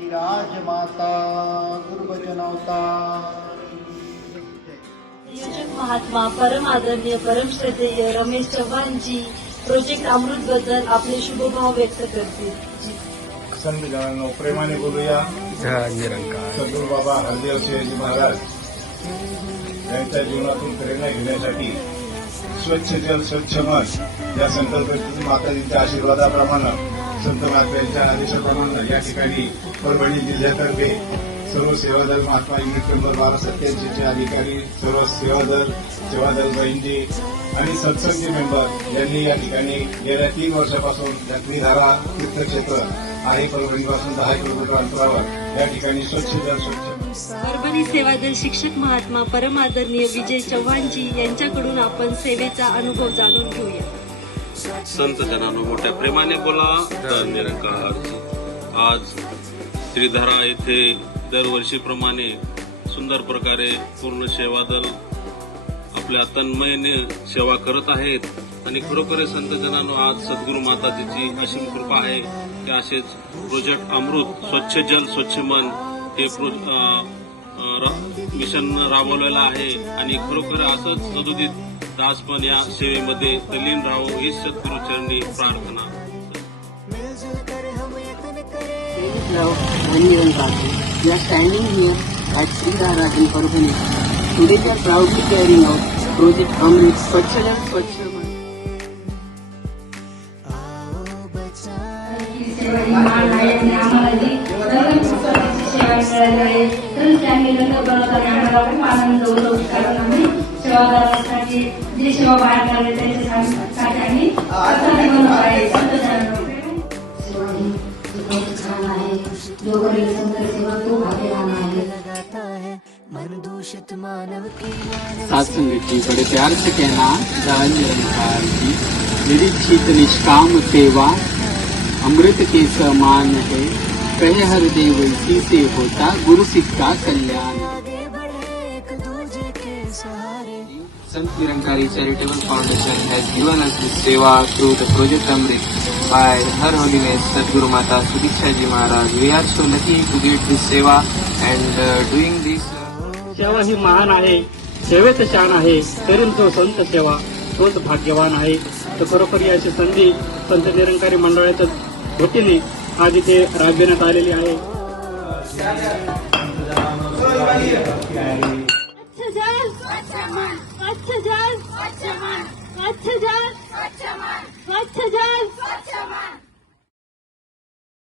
राजमाता गुरुवचनवतार नियोजक महात्मा परम आदरणीय परमश्रद्धेय रमेश चव्हाण जी प्रोजेक्ट अमृत बद्दल आपले शुभभाव व्यक्त करतील. संत जनांनो, प्रेमाने बोलूया. सद्गुरू बाबा हरदेव शिवाजी महाराज यांच्या जीवनातून प्रेरणा घेण्यासाठी स्वच्छ जल स्वच्छ मन या संकल्पनेतून माताजींच्या आशीर्वादाप्रमाणे संत महात्म्यांच्या आदेशाप्रमाणे या ठिकाणी परभणी जिल्ह्यातर्फे सर्व सेवादल महात्मा युनिट नंबर 1287 चे अधिकारी, सर्व सेवादल बहिणी आणि सत्संगी मेंबर यांनी या ठिकाणी गेल्या 3 वर्षापासून त्रिधारा तीर्थक्षेत्र आहे परभणीपासून 10 किलोमीटर अंतरावर या ठिकाणी स्वच्छ जल स्वच्छ. परभणी सेवादल शिक्षक महात्मा परम आदरणीय विजय चव्हाणजी यांच्याकडून आपण सेवेचा अनुभव जाणून घेऊया. संत जनांनो, मोठ्या प्रेमाने बोला तर निरंकारजी. आज त्रिधारा येथे दरवर्षीप्रमाणे सुंदर प्रकारे पूर्ण सेवादल आपल्या तन्मयने सेवा करत आहेत आणि खरोखर संत जनांनो, आज सद्गुरू माताजीची असीम कृपा आहे की असेच प्रोजेक्ट अमृत स्वच्छ जल स्वच्छ मन हे मिशन राबवलेलं आहे आणि खरोखर असंच सदोदित दास पण या सेवेमध्ये तल्लीन राहावं ही सद्गुरू चरणी प्रार्थना. We are standing here at Sridhara in Parvani. Today we are proudly carrying out Project Amrit Swachh Jal Swachh Man. सत्संग की बड़े प्यार से कहना, जय निरंकार की निरीक्षित निष्काम सेवा अमृत के समान है. कहे हर देव इसी से होता गुरु सिख का कल्याण. Sant Nirankari Charitable Foundation has given us this seva through the Project Amrit by Her Holiness Sadguru Mata Sudiksha Ji Maharaj. We are so lucky to get this seva and doing this. सेवा ही महान आहे, सेवेचं शान आहे, करून तो संत सेवा तोच भाग्यवान आहे. तर खरोखर याची संधी संत निरंकारी मंडळाच्या वतीने आज इथे राबविण्यात आलेली आहे. स्वच्छ जल स्वच्छ मन.